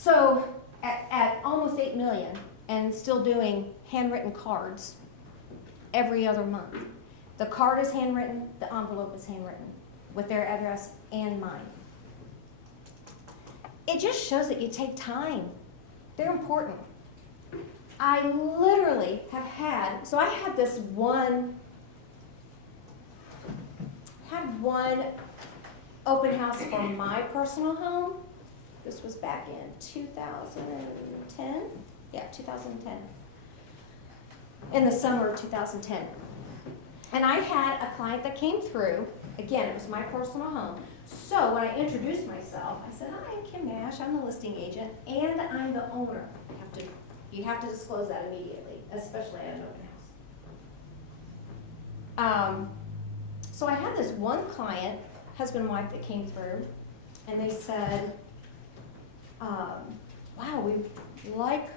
So at almost 8 million and still doing handwritten cards every other month. The card is handwritten, the envelope is handwritten with their address and mine. It just shows that you take time. They're important. I literally have had, so I had one open house for my personal home. This was back in 2010. Yeah, 2010. In the summer of 2010. And I had a client that came through. Again, it was my personal home. So when I introduced myself, I said, "Hi, I'm Kim Nash. I'm the listing agent, and I'm the owner." You have to disclose that immediately, especially at an open house. So I had this one client, husband and wife, that came through, and they said, "Wow, we like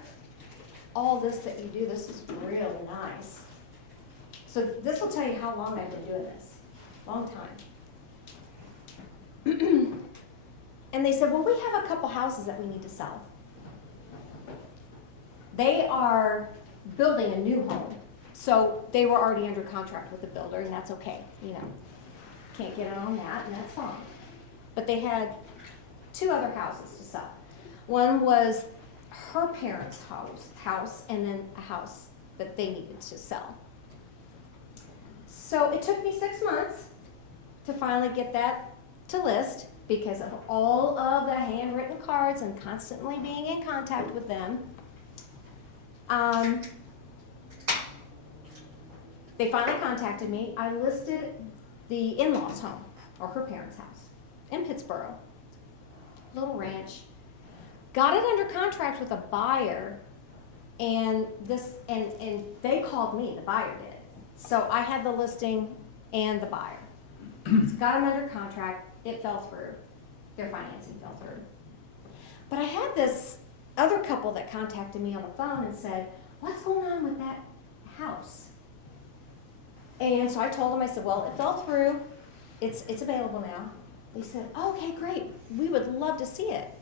all this that you do. This is really nice." So this will tell you how long I've been doing this. Long time. And they said, "Well, we have a couple houses that we need to sell." They are building a new home. So they were already under contract with the builder, and that's okay, Can't get it on that, and that's fine. But they had 2 other houses to sell. One was her parents' house, and then a house that they needed to sell. So it took me 6 months to finally get that to list because of all of the handwritten cards and constantly being in contact with them. They finally contacted me. I listed the in-laws' home, or her parents' house, in Pittsburgh. Little ranch. Got it under contract with a buyer, and they called me, the buyer did. So I had the listing and the buyer. So got them under contract, it fell through. Their financing fell through. But I had this other couple that contacted me on the phone and said, "What's going on with that house?" And so I told them, I said, "Well, it fell through. It's available now." They said, "Oh, okay, great. We would love to see it."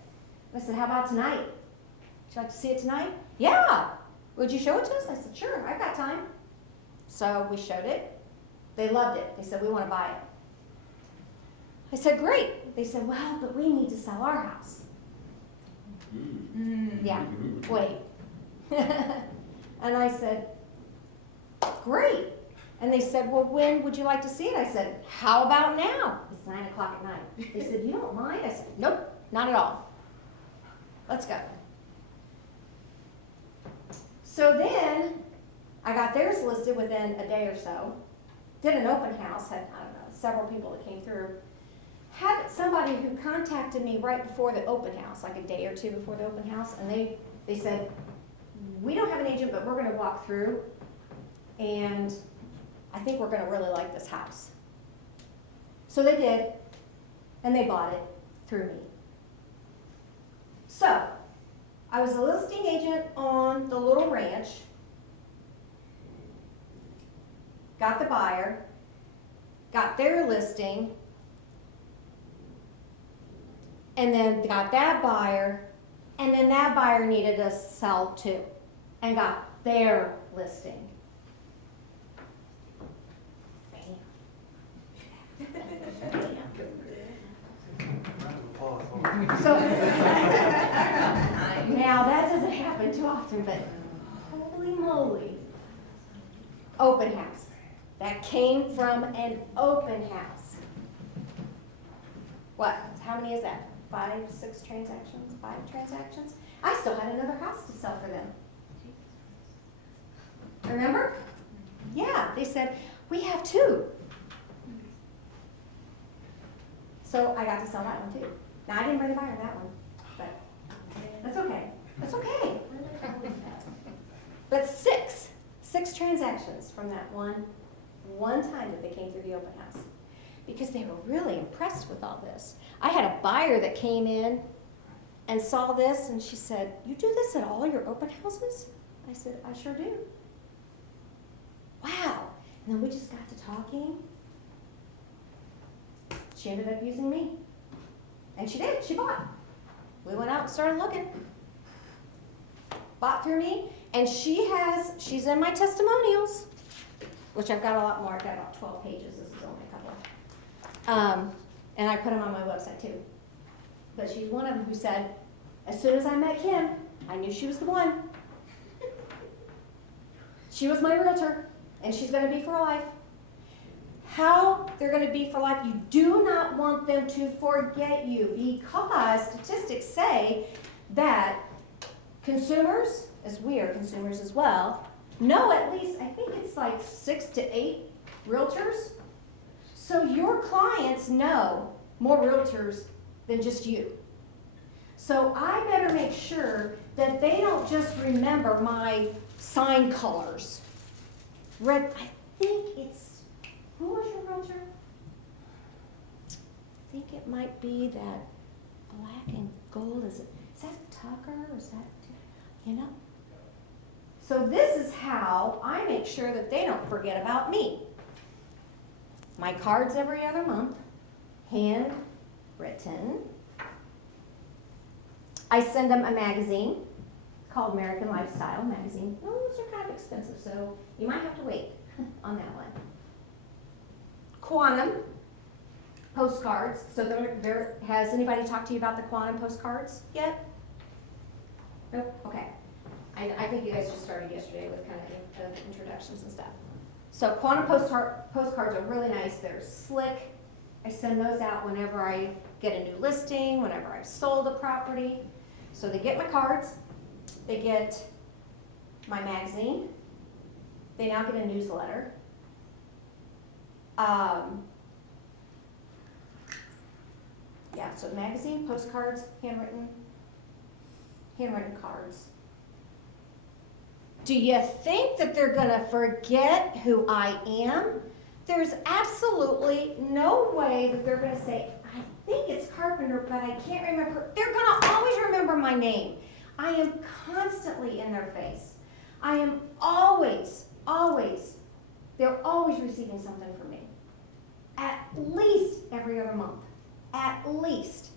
I said, "How about tonight? Would you like to see it tonight?" "Yeah." "Would you show it to us?" I said, "Sure, I've got time." So we showed it. They loved it. They said, "We want to buy it." I said, "Great." They said, "Well, but we need to sell our house." Yeah, wait. And I said, "Great." And they said, "Well, when would you like to see it?" I said, "How about now?" It's 9 o'clock at night. They said, "You don't mind?" I said, "Nope, not at all. Let's go." So then I got theirs listed within a day or so. Did an open house, had, several people that came through. Had somebody who contacted me right before the open house, like a day or 2 before the open house, and they said, "We don't have an agent, but we're going to walk through, and I think we're going to really like this house." So they did, and they bought it through me. So I was a listing agent on the little ranch, got the buyer, got their listing, and then got that buyer, and then that buyer needed to sell too, and got their listing. So now that doesn't happen too often, but holy moly. Open house. That came from an open house. What? How many is that? 5, 6 transactions? 5 transactions? I still had another house to sell for them. Remember? Yeah, they said, "We have 2. So I got to sell that one too. Now I didn't bring a buyer that one, but that's okay. That's okay. But 6 transactions from that one time that they came through the open house, because they were really impressed with all this. I had a buyer that came in and saw this, and she said, "You do this at all your open houses?" I said, "I sure do." Wow. And then we just got to talking. She ended up using me. And she did. She bought. We went out and started looking. Bought through me, and she's in my testimonials, which I've got a lot more. I've got about 12 pages. This is only a couple. And I put them on my website too. But she's one of them who said, as soon as I met Kim, I knew she was the one. She was my realtor, and she's going to be for life. How they're going to be for life, you do not want them to forget you, because statistics say that consumers, as we are consumers as well, know at least, I think it's like 6 to 8 realtors. So your clients know more realtors than just you. So I better make sure that they don't just remember my sign colors. Red, I think it's, who was your realtor? I think it might be that black and gold. Is that Tucker or is that, you know? So this is how I make sure that they don't forget about me. My cards every other month, handwritten. I send them a magazine called American Lifestyle magazine. Those are kind of expensive, so you might have to wait on that one. Quantum postcards. So has anybody talked to you about the Quantum postcards yet? Nope. Okay. I think you guys just started yesterday with kind of the introductions and stuff. So Quantum postcards are really nice. They're slick. I send those out whenever I get a new listing, whenever I've sold a property. So they get my cards. They get my magazine. They now get a newsletter. Yeah, so magazine, postcards, handwritten cards. Do you think that they're going to forget who I am? There's absolutely no way that they're going to say, I think it's Carpenter, but I can't remember. They're going to always remember my name. I am constantly in their face. I am always, they're always receiving something from me. At least every other month. At least.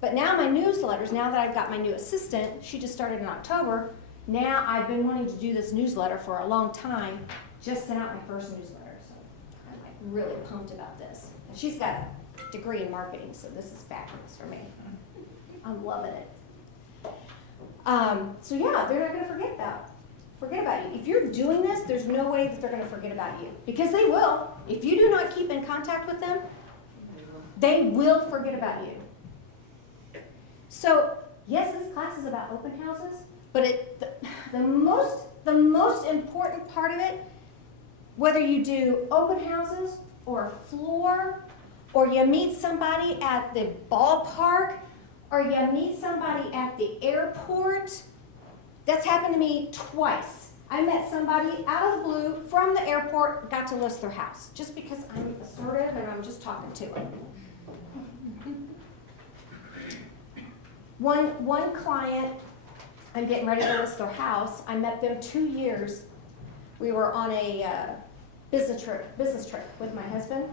But now my newsletters, now that I've got my new assistant, she just started in October. Now I've been wanting to do this newsletter for a long time. Just sent out my first newsletter, so I'm like really pumped about this. And she's got a degree in marketing, so this is fabulous for me. I'm loving it. So yeah, they're not going to forget about you. If you're doing this, there's no way that they're going to forget about you, because they will. If you do not keep in contact with them, they will forget about you. So yes, this class is about open houses, but the most important part of it, whether you do open houses or a floor, or you meet somebody at the ballpark, or you meet somebody at the airport. That's happened to me twice. I met somebody out of the blue from the airport, got to list their house, just because I'm assertive and I'm just talking to them. One client, I'm getting ready to list their house. I met them 2 years. We were on a business trip with my husband.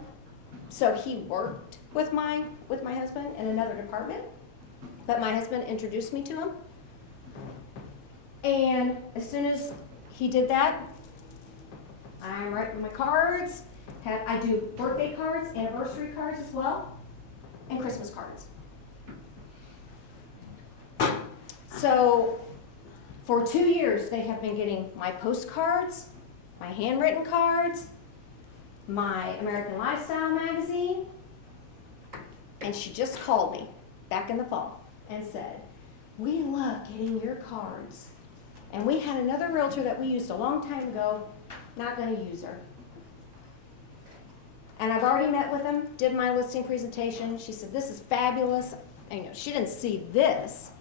So he worked with my husband in another department, but my husband introduced me to him. And as soon as he did that, I'm writing my cards. I do birthday cards, anniversary cards as well, and Christmas cards. So for 2 years, they have been getting my postcards, my handwritten cards, my American Lifestyle magazine, and she just called me back in the fall and said, we love getting your cards. And we had another realtor that we used a long time ago, not going to use her. And I've already met with them, did my listing presentation. She said, this is fabulous. And, she didn't see this,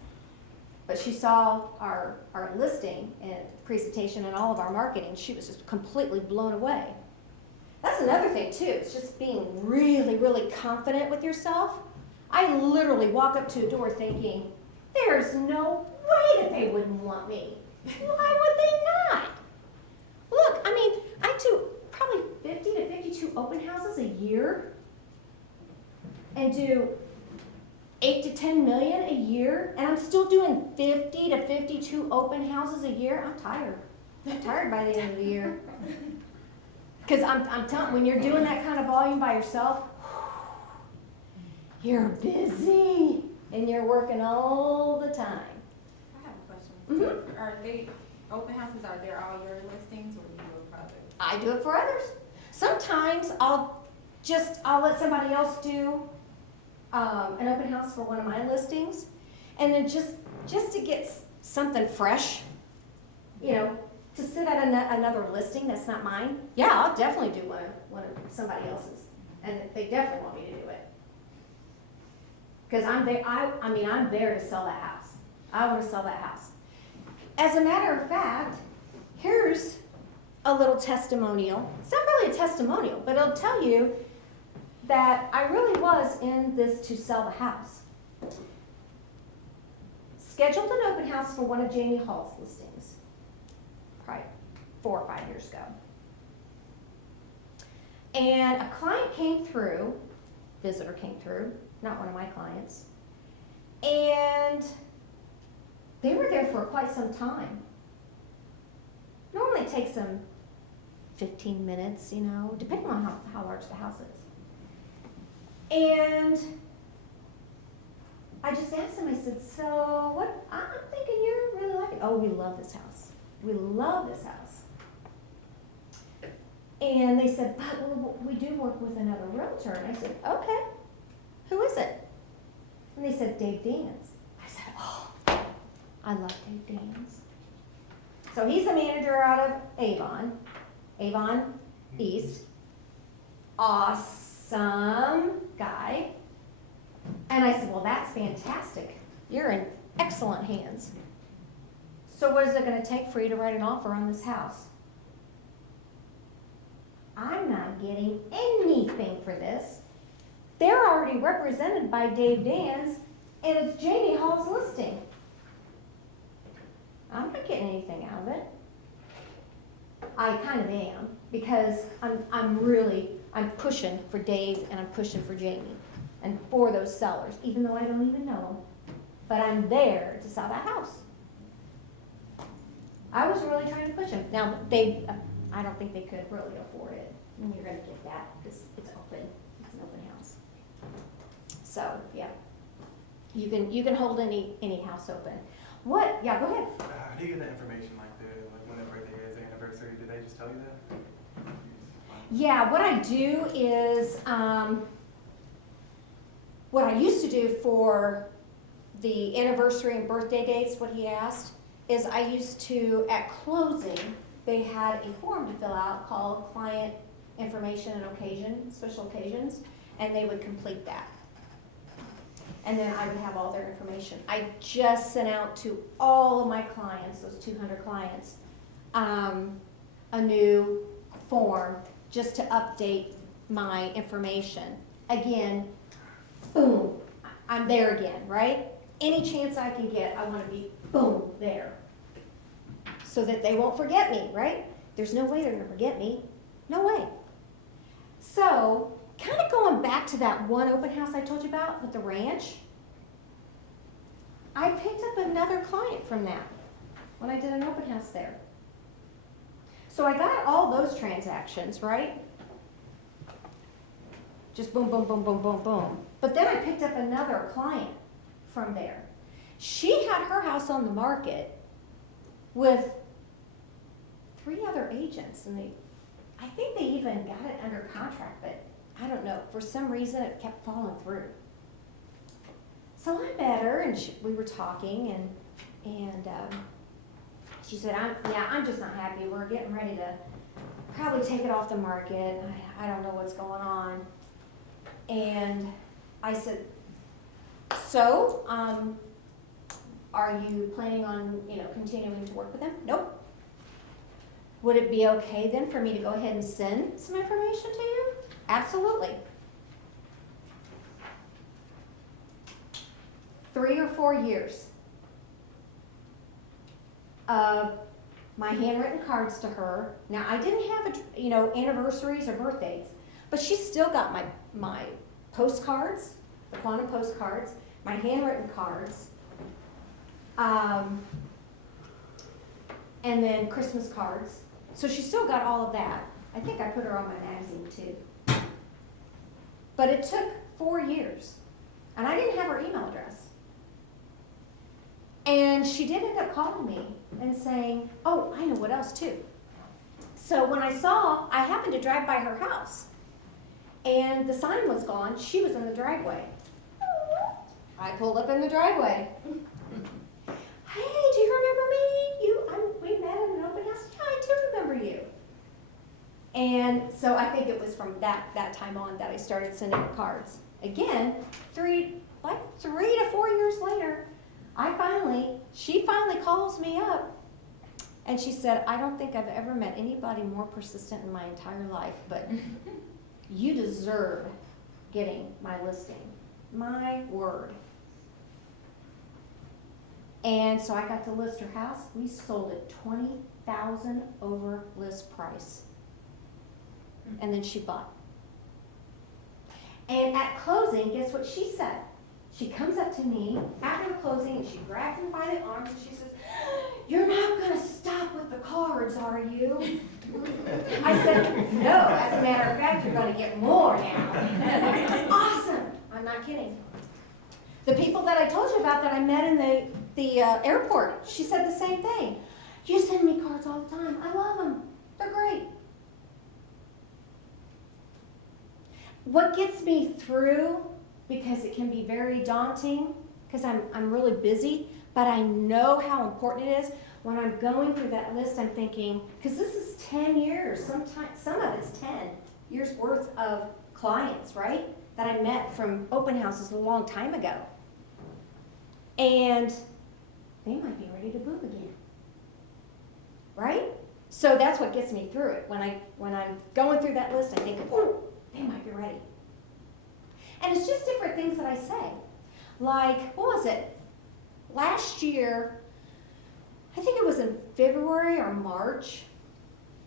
but she saw our listing and presentation and all of our marketing. She was just completely blown away. That's another thing too. It's just being really, really confident with yourself. I literally walk up to a door thinking, there's no way that they wouldn't want me. Why would they not? Look, I do probably 50 to 52 open houses a year and do 8 to 10 million a year, and I'm still doing 50 to 52 open houses a year. I'm tired. I'm tired by the end of the year. Because I'm telling, when you're doing that kind of volume by yourself, you're busy and you're working all the time. I have a question. Mhm. Are they, open houses, are they all your listings or do you do it for others? I do it for others. Sometimes I'll let somebody else do an open house for one of my listings, and then just to get something fresh, you know, to sit at another listing that's not mine. Yeah, I'll definitely do one of somebody else's, and they definitely want me to do it. Because I'm there, I mean, I'm there to sell that house. I want to sell that house. As a matter of fact, here's a little testimonial. It's not really a testimonial, but it'll tell you that I really was in this to sell the house. Scheduled an open house for one of Jamie Hall's listings, probably 4 or 5 years ago. And a client came through, visitor came through, not one of my clients, and they were there for quite some time. Normally it takes them 15 minutes, you know, depending on how large the house is. And I just asked them, I said, so what, I'm thinking you really like it. Oh, we love this house. We love this house. And they said, but we do work with another realtor. And I said, okay, who is it? And they said, Dave Dans. I said, oh, I love Dave Dans. So he's a manager out of Avon East. Awesome guy. And I said, well, that's fantastic. You're in excellent hands. So what is it going to take for you to write an offer on this house? I'm not getting anything for this. They're already represented by Dave Dans, and it's Jamie Hall's listing. I'm not getting anything out of it. I kind of am, because I'm pushing for Dave and I'm pushing for Jamie and for those sellers, even though I don't even know them. But I'm there to sell that house. I was really trying to push them. Now, I don't think they could really afford it. And you're going to get that because it's open. It's an open house. So, yeah. You can hold any house open. What? Yeah, go ahead. How do you get the information like when their birthday is, their anniversary? Did they just tell you that? Yeah, what I do is, what I used to do for the anniversary and birthday dates, what he asked, is I used to, at closing, they had a form to fill out called Client Information and Occasion, Special Occasions, and they would complete that. And then I would have all their information. I just sent out to all of my clients, those 200 clients, a new form just to update my information. Again, boom, I'm there again, right? Any chance I can get, I want to be, boom, there. So that they won't forget me, right? There's no way they're going to forget me. No way. So, kind of going back to that one open house I told you about with the ranch, I picked up another client from that when I did an open house there. So I got all those transactions, right? Just boom, boom, boom, boom, boom, boom. But then I picked up another client from there. She had her house on the market with 3 other agents, and I think they even got it under contract, but I don't know, for some reason it kept falling through. So I met her, and we were talking, and she said, I'm just not happy. We're getting ready to probably take it off the market. I don't know what's going on. And I said, so, are you planning on, continuing to work with them? Nope. Would it be okay then for me to go ahead and send some information to you? Absolutely. 3 or 4 years of my handwritten cards to her. Now, I didn't have, anniversaries or birthdays, but she still got my postcards, the Quantum postcards, my handwritten cards, and then Christmas cards. So she still got all of that. I think I put her on my magazine too. But it took 4 years, and I didn't have her email address. And she did end up calling me and saying, oh, I know what else too. So when I happened to drive by her house, and the sign was gone. She was in the driveway. I pulled up in the driveway. Hey, do you remember me? We met at an open house. Yeah, I do remember you. And so I think it was from that time on that I started sending her cards. Again, 3 to 4 years later, she finally calls me up, and she said, I don't think I've ever met anybody more persistent in my entire life, but you deserve getting my listing. My word. And so I got to list her house. We sold it $20,000 over list price. And then she bought. And at closing, guess what she said? She comes up to me after the closing and she grabs me by the arms and she says, you're not going to stop with the cards, are you? I said, no, as a matter of fact, you're going to get more now. Awesome. I'm not kidding. The people that I told you about that I met in the airport, she said the same thing. You send me cards all the time. I love them. They're great. What gets me through, because it can be very daunting, because I'm really busy, but I know how important it is. When I'm going through that list, I'm thinking, because this is 10 years, some of it's 10 years worth of clients, right? That I met from open houses a long time ago. And they might be ready to move again, right? So that's what gets me through it. When I'm going through that list, I think, oh, they might be ready. And it's just different things that I say. Like, what was it? Last year, I think it was in February or March.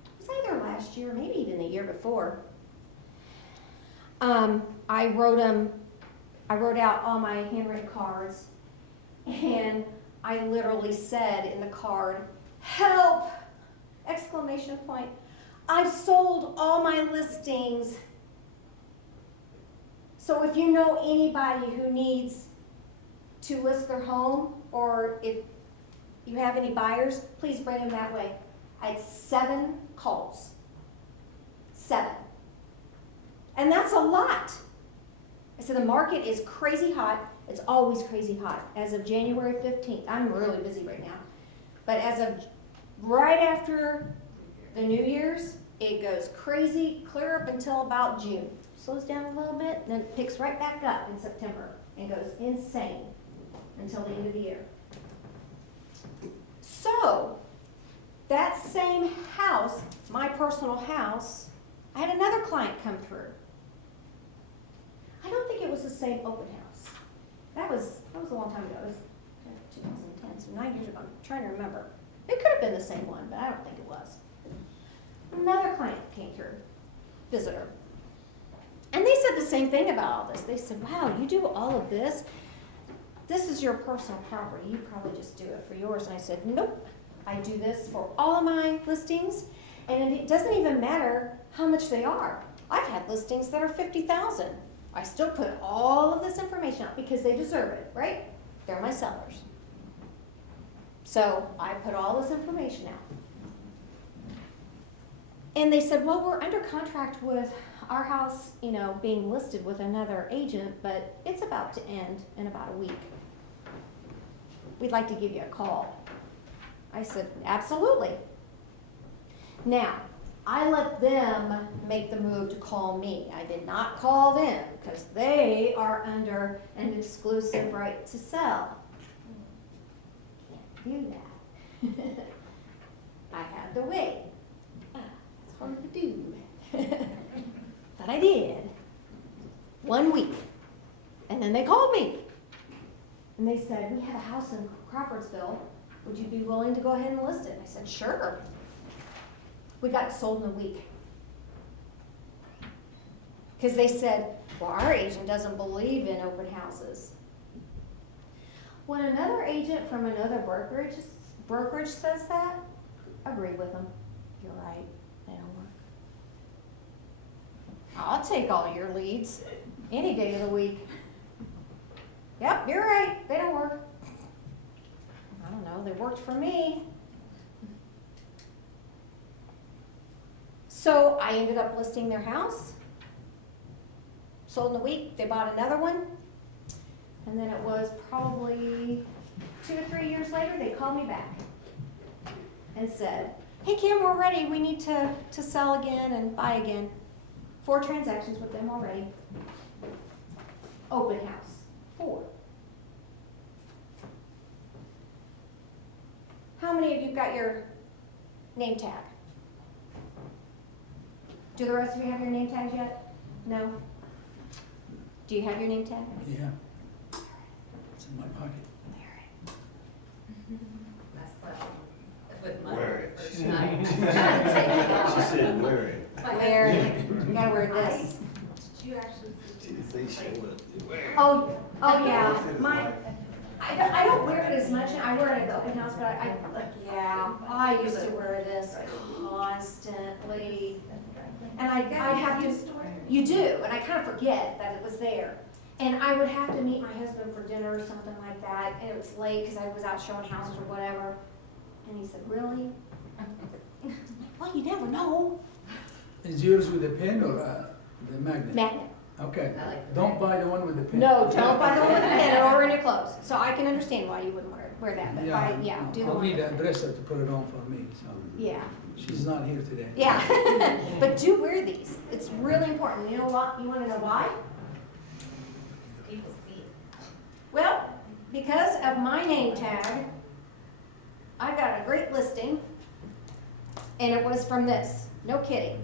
It was either last year, maybe even the year before. I wrote out all my handwritten cards, and I literally said in the card, help! Exclamation point. I've sold all my listings. So if you know anybody who needs to list their home, or if you have any buyers, please bring them that way. I had 7 calls. 7. And that's a lot. I said the market is crazy hot. It's always crazy hot. As of January 15th, I'm really busy right now. But as of right after the New Year's, it goes crazy, clear up until about June. Slows down a little bit, and then it picks right back up in September and goes insane until the end of the year. So, that same house, my personal house, I had another client come through. I don't think it was the same open house. That was a long time ago. It was 2010, so 9 years ago. I'm trying to remember. It could have been the same one, but I don't think it was. Another client came through, visitor. And they said the same thing about all this. They said, wow, you do all of this? This is your personal property. You probably just do it for yours. And I said, nope. I do this for all of my listings, and it doesn't even matter how much they are. I've had listings that are $50,000. I still put all of this information out because they deserve it, right? They're my sellers. So I put all this information out. And they said, well, we're under contract with our house, being listed with another agent, but it's about to end in about a week. We'd like to give you a call. I said, absolutely. Now, I let them make the move to call me. I did not call them because they are under an exclusive right to sell. Can't do that. I had to wait. It's hard to do. But I did. 1 week. And then they called me. And they said, we have a house in Crawfordsville. Would you be willing to go ahead and list it? I said, sure. We got it sold in a week. Because they said, well, our agent doesn't believe in open houses. When another agent from another brokerage says that, agree with them. You're right, they don't work. I'll take all your leads, any day of the week. Yep, you're right, they don't work. I don't know, they worked for me. So I ended up listing their house. Sold in a week, they bought another one. And then it was probably 2 or 3 years later, they called me back and said, hey Kim, we're ready, we need to sell again and buy again. 4 transactions with them already. Open house, 4. How many of you got your name tag? Do the rest of you have your name tags yet? No? Do you have your name tag? Yeah. It's in my pocket. With my Wear it. first night. She said wear it. Wear it. You gotta wear this. Did you actually? She didn't say she wanted to wear it. Oh yeah, I don't wear it as much, I wear it at the open house, but I used to wear this constantly. And I have to, you do, and I kind of forget that it was there. And I would have to meet my husband for dinner or something like that, and it was late because I was out showing houses or whatever. And he said, really? Well, you never know. Is yours with a pin or the magnet? Magnet. Okay. I like the Don't buy the one with the pin. No, don't buy the one with the pin, it'll ruin your clothes. So I can understand why you wouldn't wear that, but do the I'll one. need with a the- dresser to put it on for me, so. Yeah. She's not here today. Yeah, but do wear these. It's really important. You know what? You want to know why? People see. Well, because of my name tag, I got a great listing, and it was from this. No kidding.